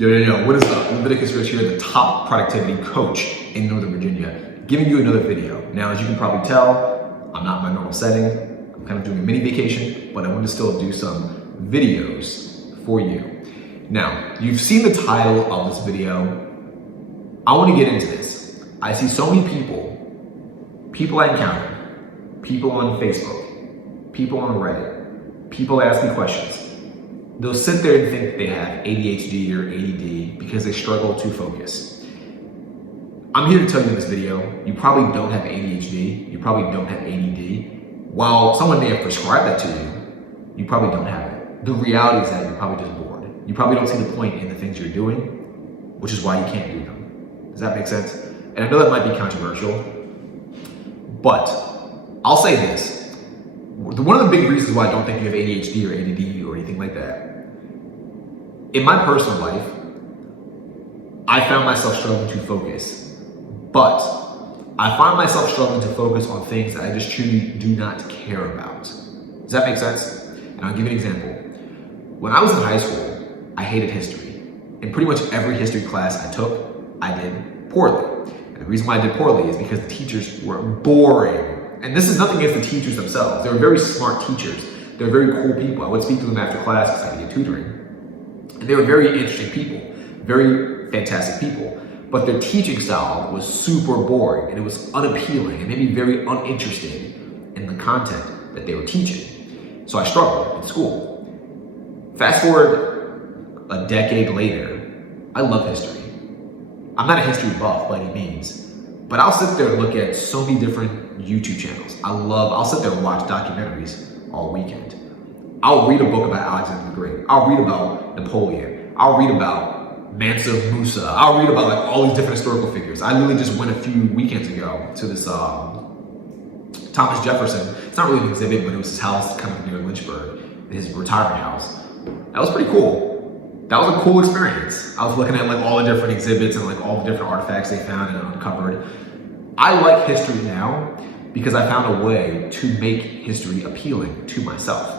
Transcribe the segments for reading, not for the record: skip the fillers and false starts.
Yo, what is up? Leviticus Rich here, the top productivity coach in Northern Virginia, giving you another video. Now, as you can probably tell, I'm not in my normal setting. I'm kind of doing a mini vacation, but I want to still do some videos for you. Now, you've seen the title of this video. I want to get into this. I see so many people I encounter, people on Facebook, people on Reddit, people ask me questions. They'll sit there and think they have ADHD or ADD because they struggle to focus. I'm here to tell you in this video, you probably don't have ADHD, you probably don't have ADD. While someone may have prescribed that to you, you probably don't have it. The reality is that you're probably just bored. You probably don't see the point in the things you're doing, which is why you can't do them. Does that make sense? And I know that might be controversial, but I'll say this. One of the big reasons why I don't think you have ADHD or ADD or anything like that, in my personal life, I found myself struggling to focus, but I find myself struggling to focus on things that I just truly do not care about. Does that make sense? And I'll give you an example. When I was in high school, I hated history. In pretty much every history class I took, I did poorly. And the reason why I did poorly is because the teachers were boring. And this is nothing against the teachers themselves. They were very smart teachers. They were very cool people. I would speak to them after class because I did tutoring. And they were very interesting people, very fantastic people. But their teaching style was super boring and it was unappealing and made me very uninterested in the content that they were teaching. So I struggled in school. Fast forward a decade later, I love history. I'm not a history buff by any means, but I'll sit there and look at so many different YouTube channels. I'll sit there and watch documentaries all weekend. I'll read a book about Alexander the Great. I'll read about Napoleon. I'll read about Mansa Musa. I'll read about like all these different historical figures. I literally just went a few weekends ago to this Thomas Jefferson. It's not really an exhibit, but it was his house kind of near Lynchburg, his retirement house. That was pretty cool. That was a cool experience. I was looking at like all the different exhibits and like all the different artifacts they found and uncovered. I like history now because I found a way to make history appealing to myself.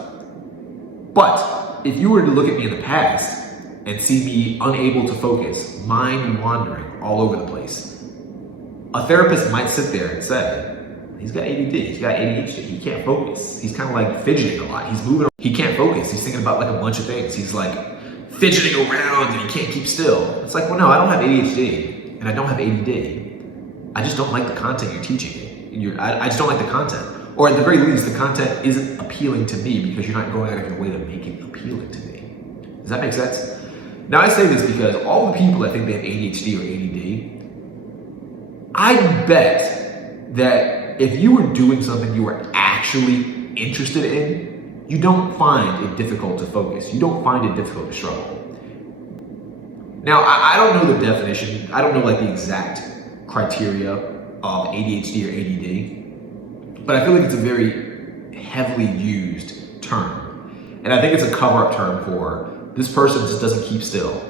But if you were to look at me in the past and see me unable to focus, mind wandering all over the place, a therapist might sit there and say, he's got ADD, he's got ADHD, he can't focus. He's kind of like fidgeting a lot. He's moving, he can't focus. He's thinking about like a bunch of things. He's like fidgeting around and he can't keep still. It's like, well, no, I don't have ADHD and I don't have ADD. I just don't like the content you're teaching. I just don't like the content. Or at the very least, the content isn't appealing to me because you're not going out of your way to make it appealing to me. Does that make sense? Now I say this because all the people that think they have ADHD or ADD, I bet that if you were doing something you were actually interested in, you don't find it difficult to focus. You don't find it difficult to struggle. Now, I don't know the definition. I don't know like the exact criteria of ADHD or ADD. But I feel like it's a very heavily used term. And I think it's a cover-up term for this person just doesn't keep still.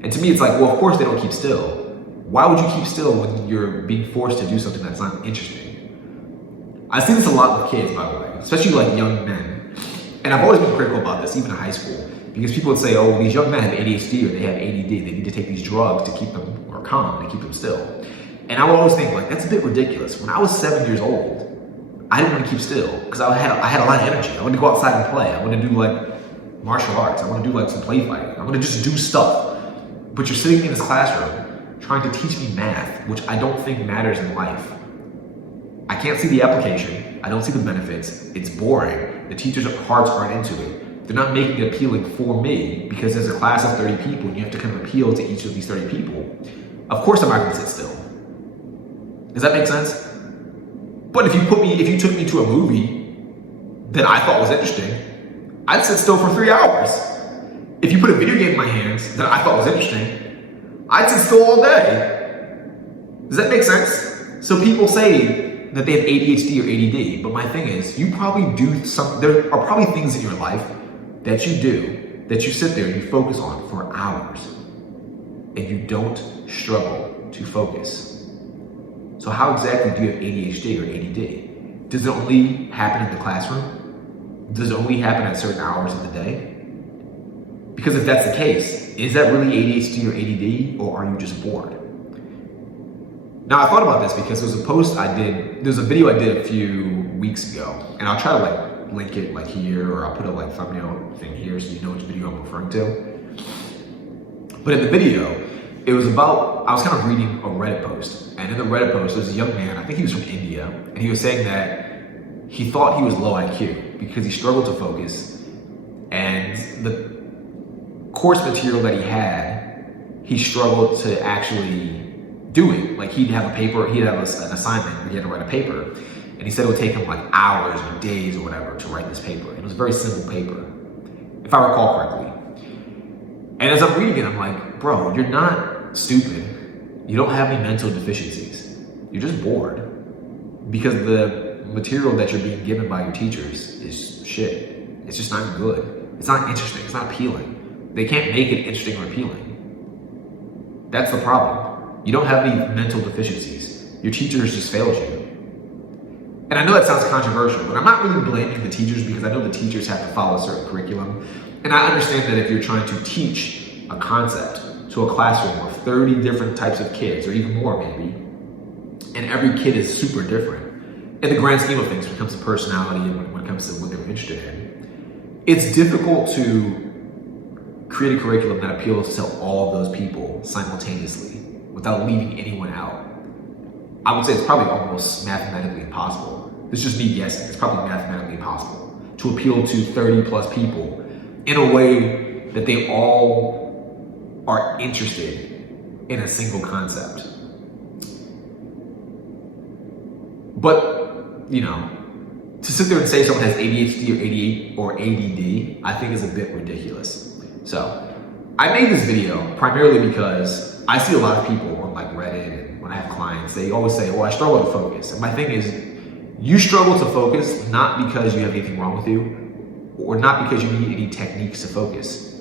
And to me, it's like, well, of course they don't keep still. Why would you keep still when you're being forced to do something that's not interesting? I see this a lot with kids, by the way, especially like young men. And I've always been critical about this, even in high school, because people would say, oh, these young men have ADHD or they have ADD. They need to take these drugs to keep them or calm, to keep them still. And I would always think, like, that's a bit ridiculous. When I was 7 years old, I didn't want to keep still because I had a lot of energy. I wanted to go outside and play. I wanted to do like martial arts. I want to do like some play fighting. I want to just do stuff. But you're sitting in this classroom trying to teach me math, which I don't think matters in life. I can't see the application. I don't see the benefits. It's boring. The teachers' hearts aren't into it. They're not making it appealing for me because there's a class of 30 people and you have to kind of appeal to each of these 30 people. Of course I'm not going to sit still. Does that make sense? But if you took me to a movie that I thought was interesting, I'd sit still for 3 hours. If you put a video game in my hands that I thought was interesting, I'd sit still all day. Does that make sense? So people say that they have ADHD or ADD, but my thing is, you probably do there are probably things in your life that you do, that you sit there and you focus on for hours, and you don't struggle to focus. So how exactly do you have ADHD or ADD? Does it only happen in the classroom? Does it only happen at certain hours of the day? Because if that's the case, is that really ADHD or ADD, or are you just bored? Now, I thought about this because there's a video I did a few weeks ago, and I'll try to like link it like here, or I'll put a like thumbnail thing here so you know which video I'm referring to. But in the video, it was about, I was kind of reading a Reddit post, and in the Reddit post, there was a young man, I think he was from India, and he was saying that he thought he was low IQ because he struggled to focus, and the course material that he had, he struggled to actually do it. Like he'd have a paper, he'd have an assignment where he had to write a paper, and he said it would take him like hours or days or whatever to write this paper. And it was a very simple paper, if I recall correctly. And as I'm reading it, I'm like, bro, you're not stupid. You don't have any mental deficiencies. You're just bored because the material that you're being given by your teachers is shit. It's just not good. It's not interesting. It's not appealing. They can't make it interesting or appealing. That's the problem. You don't have any mental deficiencies. Your teachers just failed you. And I know that sounds controversial, but I'm not really blaming the teachers because I know the teachers have to follow a certain curriculum. And I understand that if you're trying to teach a concept to a classroom of 30 different types of kids, or even more maybe, and every kid is super different, in the grand scheme of things, when it comes to personality and when it comes to what they're interested in, it's difficult to create a curriculum that appeals to all of those people simultaneously without leaving anyone out. I would say it's probably almost mathematically impossible. This is just me guessing. It's probably mathematically impossible to appeal to 30 plus people in a way that they all are interested in a single concept. But, you know, to sit there and say someone has ADHD or ADD, I think is a bit ridiculous. So I made this video primarily because I see a lot of people on like Reddit, and when I have clients, they always say, well, I struggle to focus. And my thing is, you struggle to focus not because you have anything wrong with you, or not because you need any techniques to focus.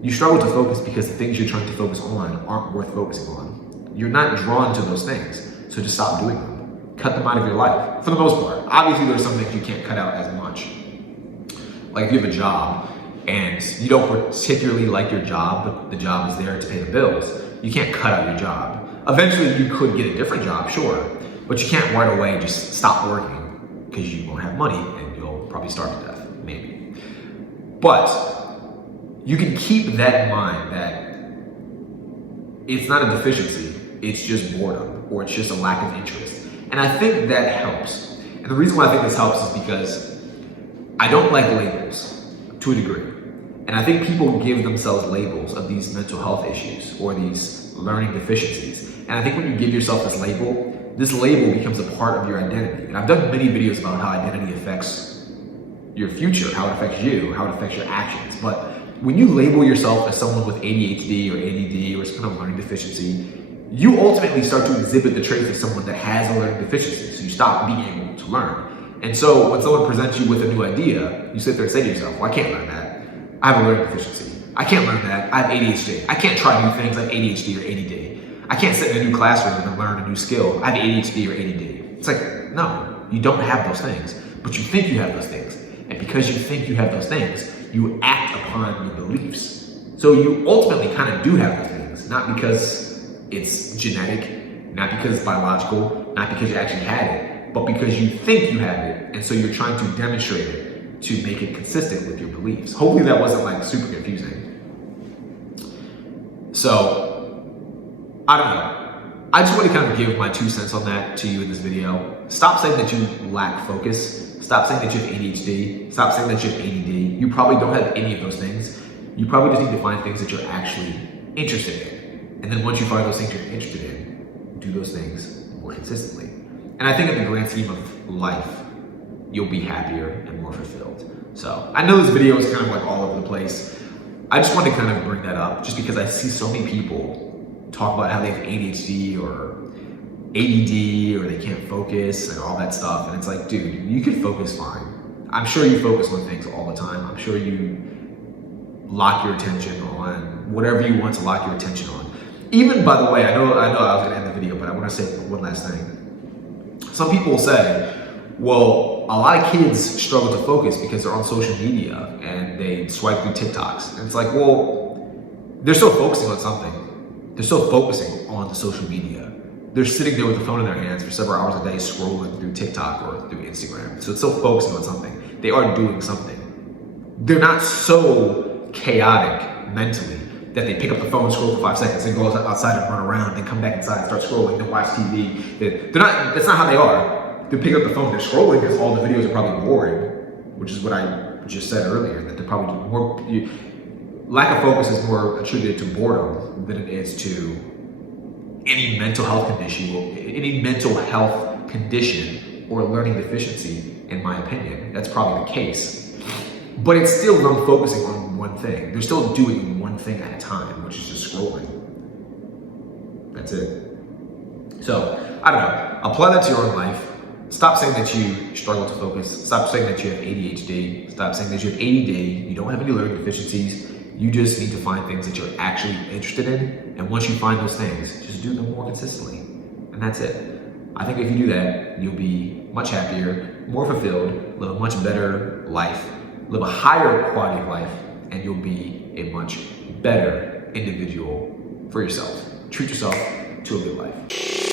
You struggle to focus because the things you're trying to focus on aren't worth focusing on. You're not drawn to those things, so just stop doing them. Cut them out of your life, for the most part. Obviously, there's some things you can't cut out as much. Like if you have a job and you don't particularly like your job, but the job is there to pay the bills, you can't cut out your job. Eventually, you could get a different job, sure, but you can't right away just stop working because you won't have money and you'll probably starve to death, maybe. But you can keep that in mind, that it's not a deficiency, it's just boredom, or it's just a lack of interest. And I think that helps. And the reason why I think this helps is because I don't like labels to a degree. And I think people give themselves labels of these mental health issues or these learning deficiencies. And I think when you give yourself this label becomes a part of your identity. And I've done many videos about how identity affects your future, how it affects you, how it affects your actions. But when you label yourself as someone with ADHD or ADD or some kind of learning deficiency, you ultimately start to exhibit the traits of someone that has a learning deficiency. So you stop being able to learn. And so when someone presents you with a new idea, you sit there and say to yourself, well, I can't learn that. I have a learning deficiency. I can't learn that. I have ADHD. I can't try new things. I have ADHD or ADD. I can't sit in a new classroom and learn a new skill. I have ADHD or ADD. It's like, no, you don't have those things, but you think you have those things. And because you think you have those things, you act upon your beliefs. So you ultimately kind of do have those things, not because it's genetic, not because it's biological, not because you actually had it, but because you think you have it, and so you're trying to demonstrate it to make it consistent with your beliefs. Hopefully that wasn't like super confusing. So, I don't know. I just want to kind of give my 2 cents on that to you in this video. Stop saying that you lack focus. Stop saying that you have ADHD. Stop saying that you have ADD. You probably don't have any of those things. You probably just need to find things that you're actually interested in. And then once you find those things you're interested in, do those things more consistently. And I think in the grand scheme of life, you'll be happier and more fulfilled. So I know this video is kind of like all over the place. I just wanted to kind of bring that up just because I see so many people talk about how they have ADHD or ADD or they can't focus and all that stuff. And it's like, dude, you can focus fine. I'm sure you focus on things all the time. I'm sure you lock your attention on whatever you want to lock your attention on. Even, by the way, I know I was gonna end the video, but I wanna say one last thing. Some people will say, well, a lot of kids struggle to focus because they're on social media and they swipe through TikToks. And it's like, well, they're still focusing on something. They're still focusing on the social media. They're sitting there with the phone in their hands for several hours a day scrolling through TikTok or through Instagram. So it's still focusing on something. They are doing something. They're not so chaotic mentally that they pick up the phone, scroll for 5 seconds, and go outside and run around, then come back inside and start scrolling, then watch TV. That's not how they are. They pick up the phone, they're scrolling because all the videos are probably boring, which is what I just said earlier, that they're probably more, lack of focus is more attributed to boredom than it is to any mental health condition or learning deficiency, in my opinion. That's probably the case. But it's still them focusing on one thing. They're still doing one thing at a time, which is just scrolling. That's it. So, I don't know. Apply that to your own life. Stop saying that you struggle to focus. Stop saying that you have ADHD. Stop saying that you have ADD. You don't have any learning deficiencies. You just need to find things that you're actually interested in. And once you find those things, just do them more consistently. And that's it. I think if you do that, you'll be much happier, more fulfilled, live a much better life, live a higher quality of life, and you'll be a much better individual for yourself. Treat yourself to a good life.